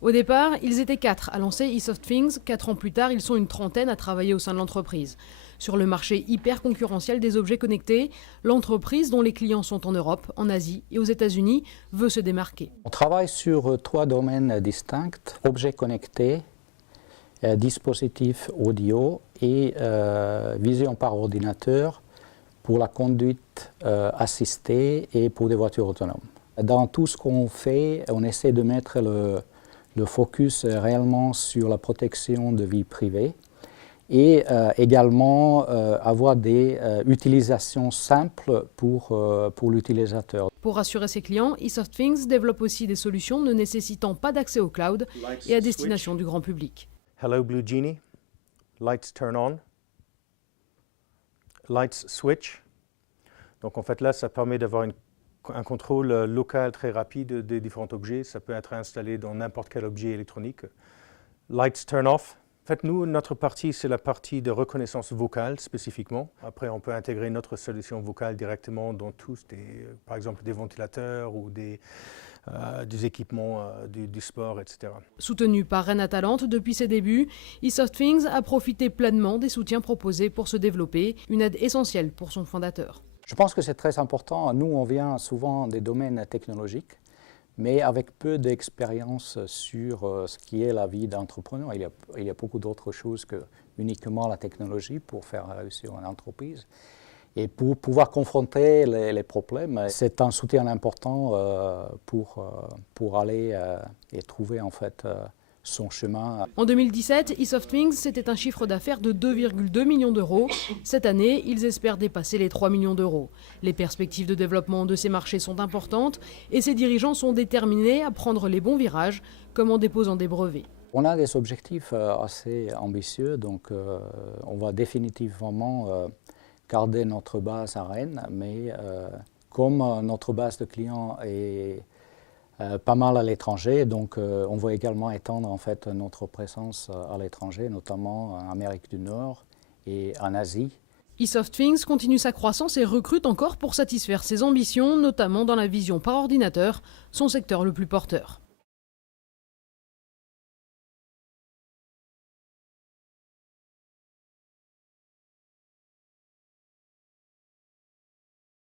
Au départ, ils étaient 4 à lancer eSoftThings. 4 ans plus tard, ils sont une trentaine à travailler au sein de l'entreprise. Sur le marché hyper concurrentiel des objets connectés, l'entreprise, dont les clients sont en Europe, en Asie et aux États-Unis, veut se démarquer. On travaille sur 3 domaines distincts: objets connectés, dispositifs audio et vision par ordinateur pour la conduite assistée et pour des voitures autonomes. Dans tout ce qu'on fait, on essaie de mettre le focus réellement sur la protection de vie privée et également avoir des utilisations simples pour l'utilisateur. Pour rassurer ses clients, eSoftThings développe aussi des solutions ne nécessitant pas d'accès au cloud et à destination du grand public. Hello Blue Genie, lights turn on, lights switch. Donc en fait là, ça permet d'avoir un contrôle local très rapide des différents objets. Ça peut être installé dans n'importe quel objet électronique. Lights turn off. En fait, nous, notre partie, c'est la partie de reconnaissance vocale spécifiquement. Après, on peut intégrer notre solution vocale directement dans tous, par exemple, des ventilateurs ou des équipements du sport, etc. Soutenu par Rennes Atalante depuis ses débuts, eSoftThings a profité pleinement des soutiens proposés pour se développer, une aide essentielle pour son fondateur. Je pense que c'est très important. Nous, on vient souvent des domaines technologiques, mais avec peu d'expérience sur ce qui est la vie d'entrepreneur. Il y a beaucoup d'autres choses que uniquement la technologie pour faire réussir une entreprise. Et pour pouvoir confronter les problèmes, c'est un soutien important pour aller et trouver en fait son chemin. En 2017, eSoftThings, c'était un chiffre d'affaires de 2,2 millions d'euros. Cette année, ils espèrent dépasser les 3 millions d'euros. Les perspectives de développement de ces marchés sont importantes et ses dirigeants sont déterminés à prendre les bons virages, comme en déposant des brevets. On a des objectifs assez ambitieux, donc on va définitivement garder notre base à Rennes, mais comme notre base de clients est pas mal à l'étranger, donc on va également étendre en fait notre présence à l'étranger, notamment en Amérique du Nord et en Asie. eSoftThings continue sa croissance et recrute encore pour satisfaire ses ambitions, notamment dans la vision par ordinateur, son secteur le plus porteur.